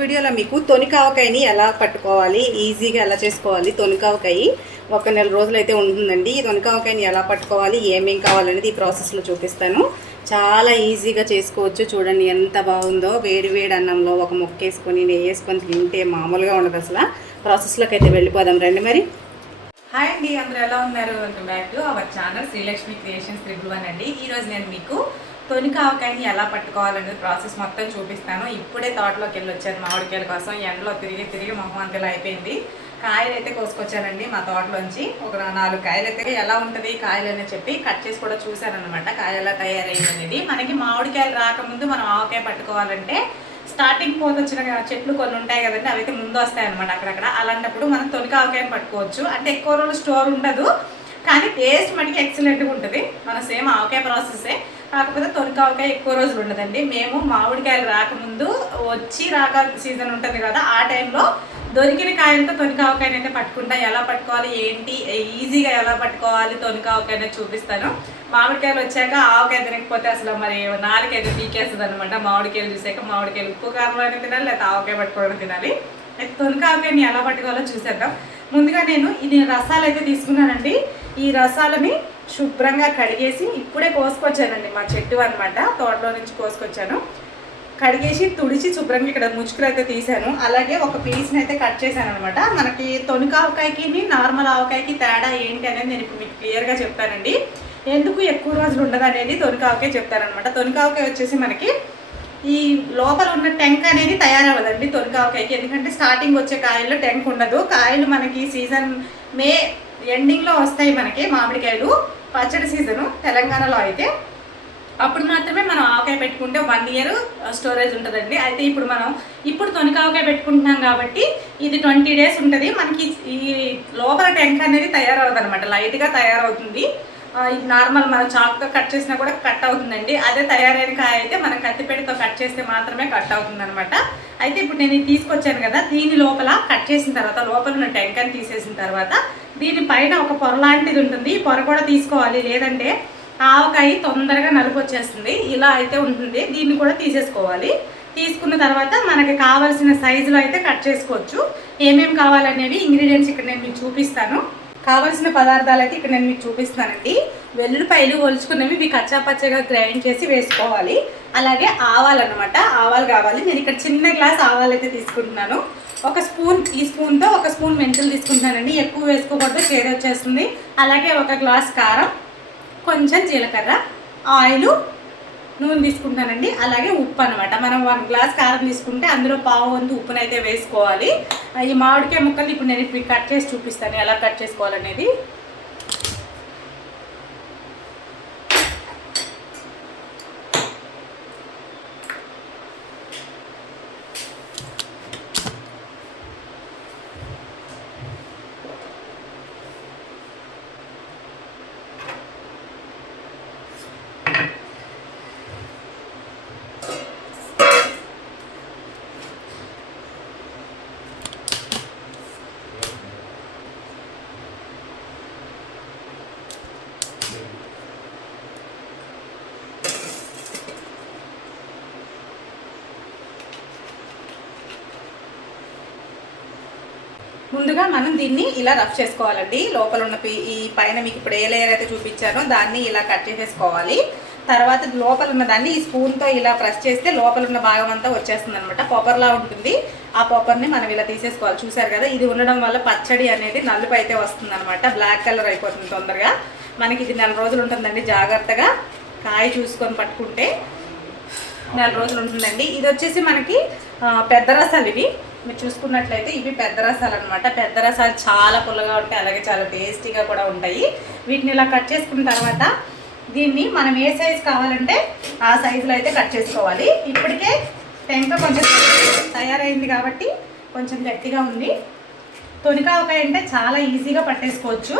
వీడియోలో మీకు తొనికావకాయని ఎలా పట్టుకోవాలి? ఈజీగా ఎలా చేసుకోవాలి? తొనికావకాయ ఒక నెల రోజులు అయితే ఉంటుందండి. ఈ తొనికావకాయని ఎలా పట్టుకోవాలి? ఏమేం కావాలనేది ఈ ప్రాసెస్లో చూపిస్తాను. చాలా ఈజీగా చేసుకోవచ్చు. చూడండి ఎంత బాగుందో. వేడి వేడి అన్నంలో ఒక ముక్క వేసుకొని నెయ్యి వేసుకొని తింటే మామూలుగా ఉండదు అసలు. ప్రాసెస్లోకి అయితే వెళ్ళిపోదాం రండి మరి. హాయ్ అండి. అందరూ ఎలా ఉన్నారు? Welcome back to our channel Srilakshmi creations triple one అండి ఈరోజు నేను మీకు తొనికావకాయని ఎలా పట్టుకోవాలనేది ప్రాసెస్ మొత్తం చూపిస్తాను. ఇప్పుడే తోటలోకి వెళ్ళి వచ్చాను మామిడికాయల కోసం. ఎండలో తిరిగి తిరిగి మొహం అయిపోయింది. కాయలు అయితే కోసుకొచ్చానండి మా తోటలోంచి. ఒక నాలుగు కాయలు అయితే ఎలా ఉంటుంది కాయలు అని చెప్పి కట్ చేసి కూడా చూశానమాట కాయ ఎలా తయారైంది అనేది. మనకి మామిడికాయలు రాకముందు మనం ఆవకాయ పట్టుకోవాలంటే స్టార్టింగ్ పోత వచ్చిన చెట్లు కొన్ని ఉంటాయి కదండి అవి అయితే ముందు వస్తాయి అనమాట అక్కడక్కడ. అలాంటప్పుడు మనం తొలిక ఆవకాయని పట్టుకోవచ్చు. అంటే ఎక్కువ రోజులు స్టోర్ ఉండదు. కానీ టేస్ట్ మనకి ఎక్సలెంట్గా ఉంటుంది. మన సేమ్ ఆవకాయ ప్రాసెసే కాకపోతే తొలిక ఎక్కువ రోజులు ఉండదండి. మేము మామిడికాయలు రాకముందు వచ్చి రాక సీజన్ ఉంటుంది కదా ఆ టైంలో దొరికిన కాయలతో తొలిక అయితే పట్టుకుంటా ఎలా పట్టుకోవాలి ఏంటి ఈజీగా ఎలా పట్టుకోవాలి తొలిక చూపిస్తాను. మామిడికాయలు వచ్చాక ఆవకాయ తినకపోతే అసలు మరి నాలుగైతే పీకేస్తుంది అనమాట మామిడికాయలు చూసాక మామిడికాయలు ఉప్పు కారం తినాలి లేకపోతే ఆవకాయ పట్టుకోవడం తినాలి. అయితే తొలిక ఎలా పట్టుకోవాలో చూసేద్దాం. ముందుగా నేను ఇది రసాలు అయితే తీసుకున్నానండి. ఈ రసాలని శుభ్రంగా కడిగేసి ఇప్పుడే కోసుకొచ్చానండి మా చెట్టు అనమాట తోటలో నుంచి కోసుకొచ్చాను. కడిగేసి తుడిచి శుభ్రంగా ఇక్కడ ముచ్చుకులు అయితే తీసాను అలాగే ఒక పీస్ని అయితే కట్ చేశాను అనమాట మనకి తొనుక ఆవకాయకి నార్మల్ ఆవకాయకి తేడా ఏంటి అనేది నేను ఇప్పుడు మీకు క్లియర్గా చెప్తానండి. ఎందుకు ఎక్కువ రోజులు ఉండదు అనేది తొనుక ఆవకాయ చెప్తారనమాట తొనుక ఆవకాయ వచ్చేసి మనకి ఈ లోపల ఉన్న టెంక్ అనేది తయారవ్వదండి తొనుక ఆవకాయకి. ఎందుకంటే స్టార్టింగ్ వచ్చే కాయల్లో టెంక్ ఉండదు. కాయలు మనకి సీజన్ మే ఎండింగ్లో వస్తాయి మనకి మామిడికాయలు. పచ్చడి సీజను తెలంగాణలో అయితే. అప్పుడు మాత్రమే మనం ఆవకాయ పెట్టుకుంటే వన్ ఇయర్ స్టోరేజ్ ఉంటుందండి. అయితే ఇప్పుడు మనం ఇప్పుడు తొనికి ఆవకాయ పెట్టుకుంటున్నాం కాబట్టి ఇది ట్వంటీ డేస్ ఉంటుంది. మనకి ఈ లోపల టెంక్ అనేది తయారవుతుంది అనమాట లైట్గా తయారవుతుంది. ఇది నార్మల్ మనం చాక్తో కట్ చేసినా కూడా కట్ అవుతుందండి. అదే తయారైన కాయ అయితే మనం కత్తిపేటతో కట్ చేస్తే మాత్రమే కట్ అవుతుంది అనమాట అయితే ఇప్పుడు నేను ఇది తీసుకొచ్చాను కదా దీని లోపల కట్ చేసిన తర్వాత లోపల ఉన్న టెంకని తీసేసిన తర్వాత దీని పైన ఒక పొర లాంటిది ఉంటుంది. ఈ పొర కూడా తీసుకోవాలి. లేదంటే ఆవకాయ తొందరగా నలుపు వచ్చేస్తుంది. ఇలా అయితే ఉంటుంది. దీన్ని కూడా తీసేసుకోవాలి. తీసుకున్న తర్వాత మనకి కావాల్సిన సైజులో అయితే కట్ చేసుకోవచ్చు. ఏమేమి కావాలనేవి ఇంగ్రీడియంట్స్ ఇక్కడ నేను మీకు చూపిస్తాను. కావలసిన పదార్థాలు అయితే ఇక్కడ నేను మీకు చూపిస్తానండి వెల్లుల్లిపాయలు ఒలుచుకున్నవి ఇవి కచ్చా పచ్చగా గ్రైండ్ చేసి వేసుకోవాలి. అలాగే ఆవాలు అనమాట ఆవాలు కావాలి. నేను ఇక్కడ చిన్న గ్లాస్ ఆవాలు అయితే తీసుకుంటున్నాను. ఒక స్పూన్ ఈ స్పూన్తో ఒక స్పూన్ మెంతులు తీసుకుంటున్నానండి. ఎక్కువ వేసుకోకూడదు చేదు వచ్చేస్తుంది అలాగే ఒక గ్లాస్ కారం కొంచెం జీలకర్ర ఆయిలు నూనె తీసుకుంటానండి. అలాగే ఉప్పు అనమాట మనం వన్ గ్లాస్ కారం తీసుకుంటే అందులో పావు వంతు ఉప్పునైతే వేసుకోవాలి. ఈ మామిడికాయ ముక్కలు ఇప్పుడు నేను ఇప్పుడు కట్ చేసి చూపిస్తాను. ఎలా కట్ చేసుకోవాలనేది. ముందుగా మనం దీన్ని ఇలా రఫ్ చేసుకోవాలండి. లోపల ఉన్న ఈ పైన మీకు ఇప్పుడు ఏ లేయర్ అయితే చూపించానో దాన్ని ఇలా కట్ చేసేసుకోవాలి. తర్వాత లోపల ఉన్న దాన్ని ఈ స్పూన్తో ఇలా ప్రెస్ చేస్తే లోపల ఉన్న భాగం అంతా వచ్చేస్తుంది అనమాట పొపర్లా ఉంటుంది. ఆ పొపర్ని మనం ఇలా తీసేసుకోవాలి. చూసారు కదా ఇది ఉండడం వల్ల పచ్చడి అనేది నలుపు అయితే వస్తుంది అనమాట బ్లాక్ కలర్ అయిపోతుంది తొందరగా. మనకి ఇది నెల రోజులు ఉంటుందండి జాగ్రత్తగా. కాయ చూసుకొని పట్టుకుంటే నెల రోజులు ఉంటుందండి. ఇది వచ్చేసి మనకి పెద్ద రసాలు ఇవి. మీరు చూసుకున్నట్లయితే ఇవి పెద్ద రసాలు అనమాట పెద్ద రసాలు చాలా పుల్లగా ఉంటాయి. అలాగే చాలా టేస్టీగా కూడా ఉంటాయి. వీటిని ఇలా కట్ చేసుకున్న తర్వాత దీన్ని మనం ఏ సైజు కావాలంటే ఆ సైజులో అయితే కట్ చేసుకోవాలి. ఇప్పటికే టెంక కొంచెం తయారైంది కాబట్టి కొంచెం గట్టిగా ఉంది. తొనికావకాయ అంటే చాలా ఈజీగా పట్టేసుకోవచ్చు.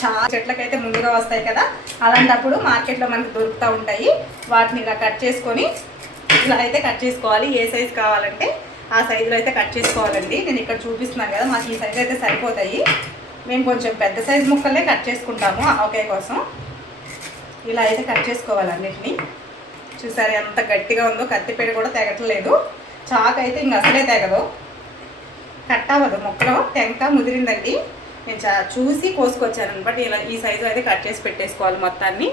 చాలా చెట్లకైతే ముందుగా వస్తాయి కదా. అలాంటప్పుడు మార్కెట్లో మనకు దొరుకుతూ ఉంటాయి. వాటిని ఇలా కట్ చేసుకొని ఇలా అయితే కట్ చేసుకోవాలి. ఏ సైజు కావాలంటే ఆ సైజులో అయితే కట్ చేసుకోవాలండి. నేను ఇక్కడ చూపిస్తున్నాను కదా మాకు ఈ సైజు అయితే సరిపోతాయి. మేము కొంచెం పెద్ద సైజు ముక్కలే కట్ చేసుకుంటాము ఆవకాయ కోసం. ఇలా అయితే కట్ చేసుకోవాలి అన్నిటిని చూసారు ఎంత గట్టిగా ఉందో కత్తిపేట కూడా తెగట్లేదు. చాకు అయితే ఇంక అసలే తెగదు. కట్ అవ్వదు మొక్కలో టెంక ముదిరిందండి. నేను చా చూసి కోసుకొచ్చాను అనమాట. ఇలా ఈ సైజు అయితే కట్ చేసి పెట్టేసుకోవాలి మొత్తాన్ని.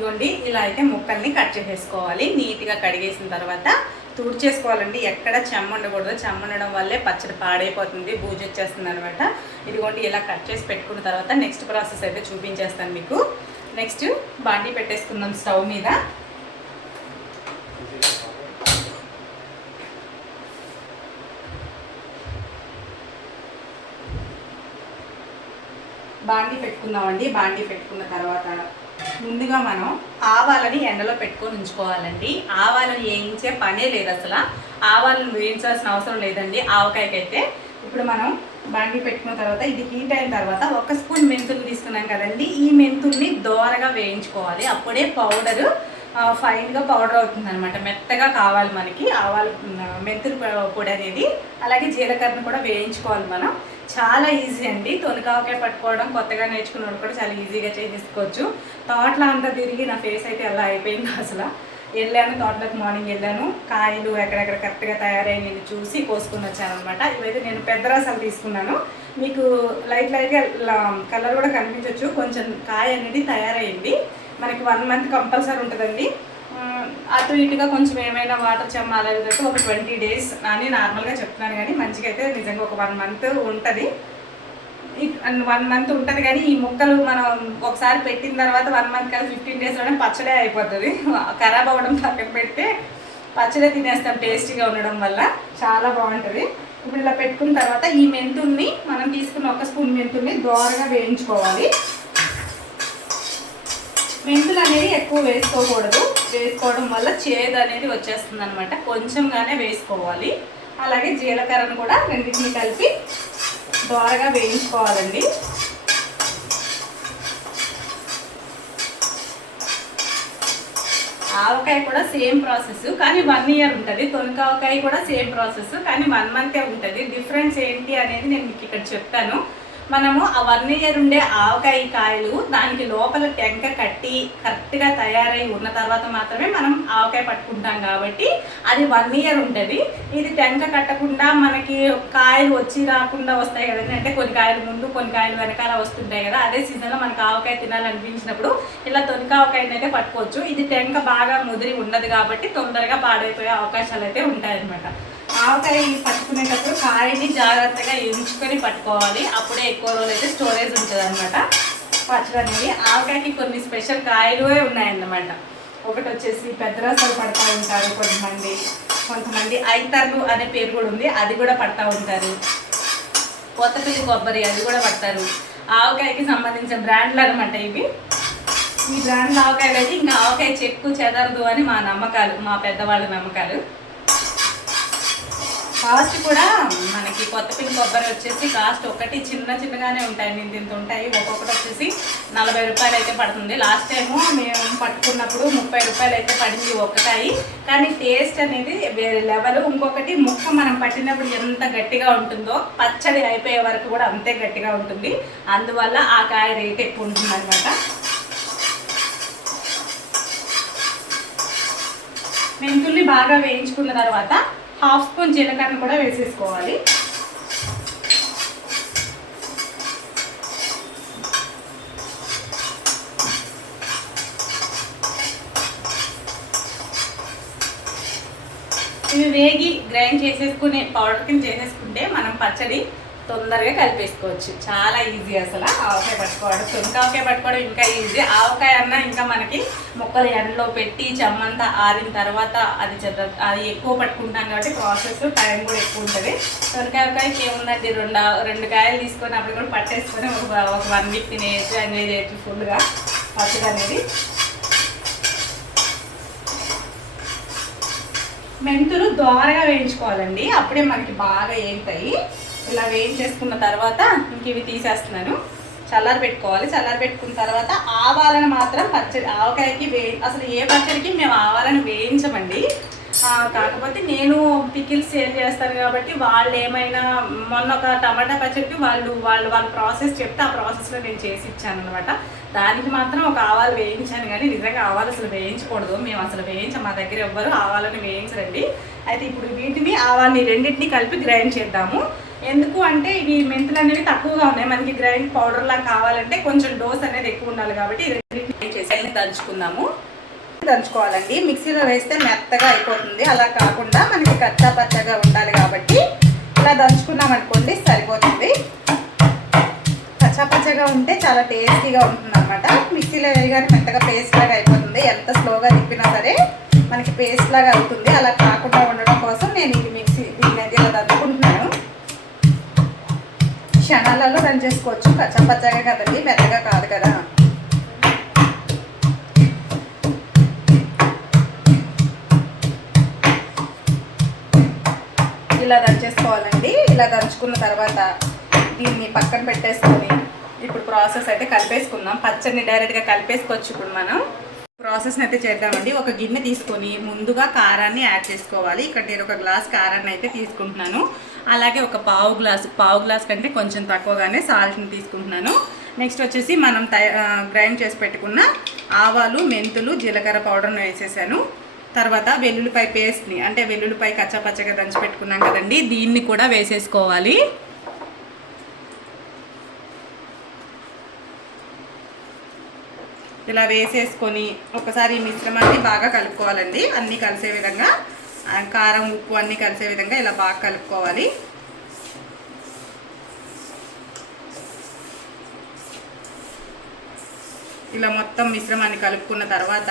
ఇదిగోండి ఇలా అయితే ముక్కల్ని కట్ చేసేసుకోవాలి. నీట్గా కడిగేసిన తర్వాత తుడిచేసుకోవాలండి. ఎక్కడ చెమ్మ ఉండకూడదు. చెమ్మ ఉండడం వల్లే పచ్చడి పాడైపోతుంది. బూజు వచ్చేస్తుంది అనమాట ఇదిగోండి ఇలా కట్ చేసి పెట్టుకున్న తర్వాత నెక్స్ట్ ప్రాసెస్ అయితే చూపించేస్తాను మీకు. నెక్స్ట్ బాండీ పెట్టేసుకుందాం స్టవ్ మీద. బాండీ పెట్టుకుందామండి. బాండీ పెట్టుకున్న తర్వాత ముందుగా మనం ఆవాలని ఎండలో పెట్టుకొని ఉంచుకోవాలండి. ఆవాలను వేయించే పనే లేదు అసలు. ఆవాలను వేయించాల్సిన అవసరం లేదండి. ఆవకాయకైతే ఇప్పుడు మనం బండి పెట్టుకున్న తర్వాత ఇది హీట్ అయిన తర్వాత ఒక స్పూన్ మెంతులు తీసుకున్నాం కదండి. ఈ మెంతుల్ని దోరగా వేయించుకోవాలి. అప్పుడే పౌడరు ఫైన్గా పౌడర్ అవుతుంది అనమాట మెత్తగా కావాలి మనకి. ఆవాలు మెంతులు పొడి అనేది అలాగే జీలకర్రను కూడా వేయించుకోవాలి మనం. చాలా ఈజీ అండి. తొలికావకాయ పట్టుకోవడం కొత్తగా నేర్చుకున్నప్పుడు కూడా చాలా ఈజీగా చేసేసుకోవచ్చు. తోటలో అంతా తిరిగి నా ఫేస్ అయితే ఎలా అయిపోయింది అసలు. వెళ్ళాను తోటలోకి మార్నింగ్ వెళ్ళాను. కాయలు ఎక్కడెక్కడ కరెక్ట్గా తయారై నేను చూసి కోసుకుని వచ్చాను అనమాట ఇవైతే నేను పెద్ద రసాలు తీసుకున్నాను. మీకు లైట్ లైట్గా కలర్ కూడా కనిపించవచ్చు కొంచెం కాయ అనేది తయారైంది. మనకి వన్ మంత్ కంపల్సరీ ఉంటుందండి. అటు ఇటుగా కొంచెం ఏమైనా వాటర్ చెమ్మాలి ఒక ట్వంటీ డేస్ అని నార్మల్గా చెప్తున్నాను కానీ మంచిగా అయితే నిజంగా ఒక వన్ మంత్ ఉంటుంది. వన్ మంత్ ఉంటుంది కానీ ఈ ముక్కలు మనం ఒకసారి పెట్టిన తర్వాత వన్ మంత్ కాదు ఫిఫ్టీన్ డేస్లోనే పచ్చడే అయిపోతుంది. ఖరాబ్ అవ్వడం పక్కన పెడితే పచ్చడే తినేస్తాం టేస్టీగా ఉండడం వల్ల. చాలా బాగుంటుంది. ఇప్పుడు ఇలా పెట్టుకున్న తర్వాత ఈ మెంతుల్ని మనం తీసుకున్న ఒక స్పూన్ మెంతుల్ని దోరగా వేయించుకోవాలి. మెంతులు అనేది ఎక్కువ వేసుకోకూడదు. వేసుకోవడం వల్ల చేదు అనేది వచ్చేస్తుంది అనమాట కొంచెంగానే వేసుకోవాలి. అలాగే జీలకర్రను కూడా రెండింటిని కలిపి దోరగా వేయించుకోవాలండి. ఆవకాయ కూడా సేమ్ ప్రాసెస్ కానీ వన్ ఇయర్ ఉంటుంది. తొనకావకాయ కూడా సేమ్ ప్రాసెస్ కానీ వన్ మంతే ఉంటుంది. డిఫరెన్స్ ఏంటి అనేది నేను మీకు ఇక్కడ చెప్తాను మనము ఆ వన్ ఇయర్ ఉండే ఆవకాయ కాయలు దానికి లోపల టెంక కట్టి కరెక్ట్గా తయారై ఉన్న తర్వాత మాత్రమే మనం ఆవకాయ పట్టుకుంటాం కాబట్టి అది వన్ ఇయర్ ఉంటుంది. ఇది టెంక కట్టకుండా మనకి కాయలు వచ్చి రాకుండా వస్తాయి కదండి. అంటే కొన్ని కాయలు ముందు కొన్ని కాయలు వెనకాల వస్తుంటాయి కదా. అదే సీజన్లో మనకి ఆవకాయ తినాలనిపించినప్పుడు ఇలా తొలిక ఆవకాయని అయితే పట్టుకోవచ్చు. ఇది టెంక బాగా ముదిరి ఉన్నది కాబట్టి తొందరగా పాడైపోయే అవకాశాలు అయితే ఉంటాయన్నమాట. ఆవకాయ పట్టుకునేటప్పుడు కాయని జాగ్రత్తగా ఎంచుకొని పట్టుకోవాలి. అప్పుడే ఎక్కువ రోజులు అయితే స్టోరేజ్ ఉంటుంది అనమాట పచ్చడి అనేది ఆవకాయకి కొన్ని స్పెషల్ కాయలు ఉన్నాయన్నమాట. ఒకటి వచ్చేసి పెద్ద రసాలు పడతా ఉంటారు కొంతమంది. కొంతమంది ఐతర్లు అనే పేరు కూడా ఉంది. అది కూడా పడతా ఉంటారు. కొత్తపల్లి కొబ్బరి అది కూడా పడతారు. ఆవకాయకి సంబంధించిన బ్రాండ్లు అనమాట ఇవి. ఈ బ్రాండ్ ఆవకాయలు అయితే ఇంకా ఆవకాయ చెక్కు చెదరదు అని మా నమ్మకాలు మా పెద్దవాళ్ళ నమ్మకాలు. కాస్ట్ కూడా మనకి కొత్తపల్లి కొబ్బరి వచ్చేసి కాస్ట్ ఒకటి చిన్న చిన్నగానే ఉంటాయి. నేను ఇంత ఉంటాయి ఒక్కొక్కటి వచ్చేసి నలభై రూపాయలు అయితే పడుతుంది. లాస్ట్ టైము మేము పట్టుకున్నప్పుడు ముప్పై రూపాయలు అయితే పడింది ఒక్కటాయి కానీ టేస్ట్ అనేది వేరే లెవెల్ ఇంకొకటి ముక్క మనం పట్టినప్పుడు ఎంత గట్టిగా ఉంటుందో పచ్చడి అయిపోయే వరకు కూడా అంతే గట్టిగా ఉంటుంది. అందువల్ల ఆ కాయ రేట్ ఎక్కువ ఉంటుంది అనమాట మెంతుల్ని బాగా వేయించుకున్న తర్వాత హాఫ్ స్పూన్ జీలకర్ర కూడా వేసేసుకోవాలి. ఇవి వేగి గ్రైండ్ చేసేసుకునే పౌడర్ కింద చేసేసుకుంటే మనం పచ్చడి తొందరగా కలిపేసుకోవచ్చు. చాలా ఈజీ అసలు. ఆవకాయ పట్టుకోవడం తొంకావకాయ పట్టుకోవడం ఇంకా ఈజీ ఆవకాయ అన్నా ఇంకా మనకి మొక్కలు ఎండలో పెట్టి చెమ్మంతా ఆరిన తర్వాత అది చెద్ద అది ఎక్కువ పట్టుకుంటాం కాబట్టి ప్రాసెస్ టైం కూడా ఎక్కువ ఉంటుంది. తొనకాయకాయకి ఏముందండి? రెండు రెండు కాయలు తీసుకొని అప్పుడు కూడా పట్టేసుకొని ఒక ఒక వన్ వీక్ తినేయచ్చు ఎంజాయ్ చేయొచ్చు ఫుల్గా పచ్చడి అనేది. మెంతులు దోరగా వేయించుకోవాలండి. అప్పుడే మనకి బాగా ఏంటాయి ఇలా వేయించేసుకున్న తర్వాత ఇంక ఇవి తీసేస్తున్నాను. చల్లారి పెట్టుకోవాలి. చల్లారి పెట్టుకున్న తర్వాత ఆవాలను మాత్రం పచ్చడి ఆవకాయకి వే అసలు ఏ పచ్చడికి మేము ఆవాలను వేయించమండి. కాకపోతే నేను పికిల్స్ సేల్ చేస్తాను కాబట్టి వాళ్ళు ఏమైనా మొన్న ఒక టమాటా పచ్చడికి వాళ్ళు వాళ్ళు వాళ్ళ ప్రాసెస్ చెప్తే ఆ ప్రాసెస్లో నేను చేసి ఇచ్చాను అనమాట దానికి మాత్రం ఒక ఆవాలు వేయించాను కానీ నిజంగా ఆవాలు అసలు వేయించకూడదు. మేము అసలు వేయించాం మా దగ్గర ఎవ్వరు ఆవాలని వేయించరండి. అయితే ఇప్పుడు వీటిని ఆవాల్ని రెండింటిని కలిపి గ్రైండ్ చేద్దాము. ఎందుకు అంటే ఇవి మెంతులు అనేవి తక్కువగా ఉన్నాయి. మనకి గ్రైండ్ పౌడర్ లా కావాలంటే కొంచెం డోస్ అనేది ఎక్కువ ఉండాలి కాబట్టి ఇది చేసి దంచుకుందాము. దంచుకోవాలండి. మిక్సీలో వేస్తే మెత్తగా అయిపోతుంది. అలా కాకుండా మనకి కచ్చా పచ్చగా ఉండాలి కాబట్టి ఇలా దంచుకున్నాం అనుకోండి సరిపోతుంది. కచ్చా పచ్చగా ఉంటే చాలా టేస్టీగా ఉంటుంది అనమాట మిక్సీలో వేయగానే మెత్తగా పేస్ట్ లాగా అయిపోతుంది. ఎంత స్లోగా తిప్పినా సరే మనకి పేస్ట్ లాగా అవుతుంది. అలా కాకుండా ఉండడం కోసం నేను ఇది మిక్సీ ఇలా దంచుకుంటున్నాను. క్షణాలలో రన్ చేసుకోవచ్చు. పచ్చగా కదండి మెత్తగా కాదు కదా. ఇలా దంచేసుకోవాలండి ఇలా దంచుకున్న తర్వాత దీన్ని పక్కన పెట్టేసుకొని ఇప్పుడు ప్రాసెస్ అయితే కలిపేసుకుందాం. పచ్చడిని డైరెక్ట్గా కలిపేసుకోవచ్చు ఇప్పుడు మనం. ప్రాసెస్ని అయితే చేద్దామండి. ఒక గిన్నె తీసుకొని ముందుగా కారాన్ని యాడ్ చేసుకోవాలి. ఇక్కడ నేను ఒక గ్లాస్ కారాన్ని అయితే తీసుకుంటున్నాను. అలాగే ఒక పావు గ్లాస్ పావు గ్లాస్ కంటే కొంచెం తక్కువగానే సాల్ట్ని తీసుకుంటున్నాను. నెక్స్ట్ వచ్చేసి మనం గ్రైండ్ చేసి పెట్టుకున్న ఆవాలు మెంతులు జీలకర్ర పౌడర్ను వేసేసాను. తర్వాత వెల్లుల్లిపాయ పేస్ట్ని అంటే వెల్లుల్లిపాయ కచ్చాపచ్చగా దంచి పెట్టుకున్నాం కదండి దీన్ని కూడా వేసేసుకోవాలి. ఇలా వేసేసుకొని ఒకసారి ఈ మిశ్రమాన్ని బాగా కలుపుకోవాలండి అన్నీ కలిసే విధంగా. కారం ఉప్పు అన్నీ కలిసే విధంగా ఇలా బాగా కలుపుకోవాలి. ఇలా మొత్తం మిశ్రమాన్ని కలుపుకున్న తర్వాత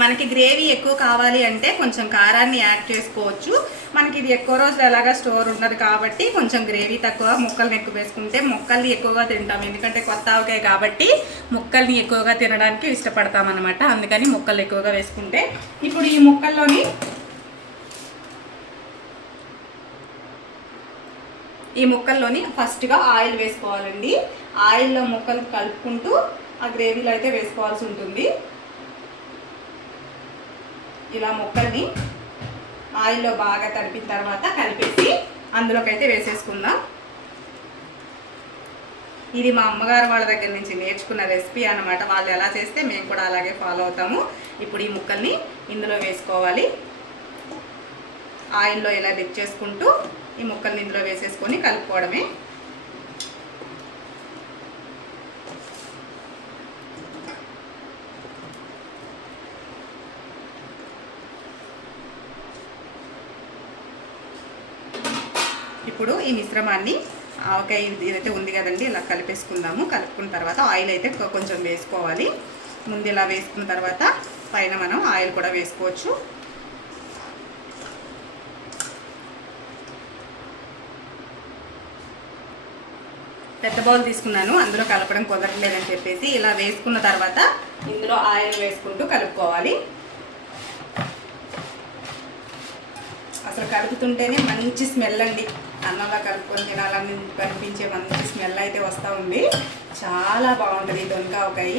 మనకి గ్రేవీ ఎక్కువ కావాలి అంటే కొంచెం కారాన్ని యాడ్ చేసుకోవచ్చు. మనకి ఇది ఎక్కువ రోజులు ఎలాగా స్టోర్ ఉండదు కాబట్టి కొంచెం గ్రేవీ తక్కువ ముక్కల్ని ఎక్కువ వేసుకుంటే ముక్కల్ని ఎక్కువగా తింటాం. ఎందుకంటే కొత్త ఆవకాయ కాబట్టి ముక్కల్ని ఎక్కువగా తినడానికి ఇష్టపడతాం అనమాట అందుకని ముక్కలు ఎక్కువగా వేసుకుంటే ఇప్పుడు ఈ ముక్కల్లోని ఈ ముక్కల్లోని ఫస్ట్గా ఆయిల్ వేసుకోవాలండి. ఆయిల్లో ముక్కలు కలుపుకుంటూ ఆ గ్రేవీలో అయితే వేసుకోవాల్సి ఉంటుంది. ఇలా ముక్కల్ని ఆయిల్లో బాగా తడిపిన తర్వాత కలిపేసి అందులోకైతే వేసేసుకుందాం. ఇది మా అమ్మగారు వాళ్ళ దగ్గర నుంచి నేర్చుకున్న రెసిపీ అన్నమాట. వాళ్ళు ఎలా చేస్తే మేము కూడా అలాగే ఫాలో అవుతాము. ఇప్పుడు ఈ ముక్కల్ని ఇందులో వేసుకోవాలి. ఆయిల్లో ఇలా డిప్ చేసుకుంటూ ఈ ముక్కల్ని ఇందులో వేసేసుకొని కలుపుకోవడమే. ఇప్పుడు ఈ మిశ్రమాన్ని ఆవకాయ ఇదైతే ఉంది కదండి ఇలా కలిపేసుకుందాము. కలుపుకున్న తర్వాత ఆయిల్ అయితే కొంచెం వేసుకోవాలి. ముందు ఇలా వేసుకున్న తర్వాత పైన మనం ఆయిల్ కూడా వేసుకోవచ్చు. పెద్ద బౌల్ తీసుకున్నాను అందులో కలపడం కుదరట్లేదని చెప్పేసి ఇలా వేసుకున్న తర్వాత ఇందులో ఆయిల్ వేసుకుంటూ కలుపుకోవాలి. అసలు కలుపుతుంటేనే మంచి స్మెల్ అండి. అన్నంలో కలుపుకొని తినాలని కనిపించే మంచి స్మెల్ అయితే వస్తూ ఉంది. చాలా బాగుంటుంది ఈ దొంకావకాయ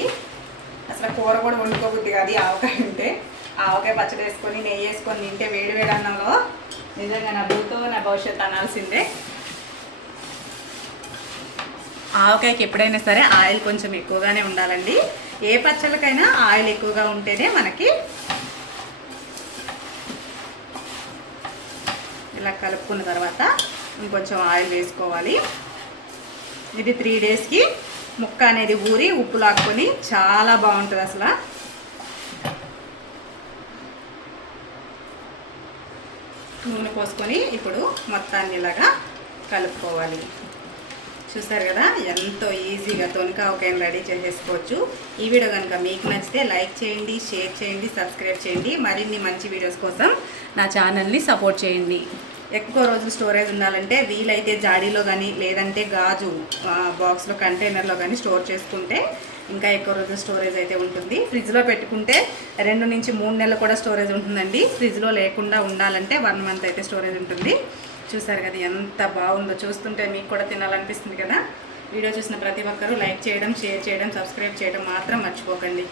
అసలు కూర కూడా వండుకోబుద్ది కాదు ఆవకాయ ఉంటే ఆవకాయ పచ్చడి వేసుకొని నెయ్యి వేసుకొని తింటే వేడి వేడి అన్నంలో నిజంగా నా భూతో నా భవిష్యత్తు అనాల్సిందే. ఆవకాయకి ఎప్పుడైనా సరే ఆయిల్ కొంచెం ఎక్కువగానే ఉండాలండి. ఏ పచ్చళ్ళకైనా ఆయిల్ ఎక్కువగా ఉంటేనే మనకి ఇలా కలుపుకున్న తర్వాత ఇంకొంచెం ఆయిల్ వేసుకోవాలి. ఇది త్రీ డేస్కి ముక్క అనేది ఊరి ఉప్పు లాక్కొని చాలా బాగుంటుంది అసలు. నూనె పోసుకొని ఇప్పుడు మొత్తాన్ని ఇలాగా కలుపుకోవాలి. చూసారు కదా? ఎంతో ఈజీగా తొనకావకాయని రెడీ చేసేసుకోవచ్చు. ఈ వీడియో కనుక మీకు నచ్చితే లైక్ చేయండి షేర్ చేయండి సబ్స్క్రైబ్ చేయండి. మరిన్ని మంచి వీడియోస్ కోసం నా ఛానల్ని సపోర్ట్ చేయండి. ఎక్కువ రోజులు స్టోరేజ్ ఉండాలంటే వీలైతే జాడీలో కానీ లేదంటే గాజు బాక్స్లో కంటైనర్లో కానీ స్టోర్ చేసుకుంటే ఇంకా ఎక్కువ రోజులు స్టోరేజ్ అయితే ఉంటుంది. ఫ్రిడ్జ్లో పెట్టుకుంటే రెండు నుంచి మూడు నెలలు కూడా స్టోరేజ్ ఉంటుందండి. ఫ్రిడ్జ్లో లేకుండా ఉండాలంటే వన్ మంత్ అయితే స్టోరేజ్ ఉంటుంది. చూసారు కదా ఎంత బాగుందో. చూస్తుంటే మీకు కూడా తినాలనిపిస్తుంది కదా. వీడియో చూసిన ప్రతి ఒక్కరూ లైక్ చేయడం షేర్ చేయడం సబ్స్క్రైబ్ చేయడం మాత్రం మర్చిపోకండి.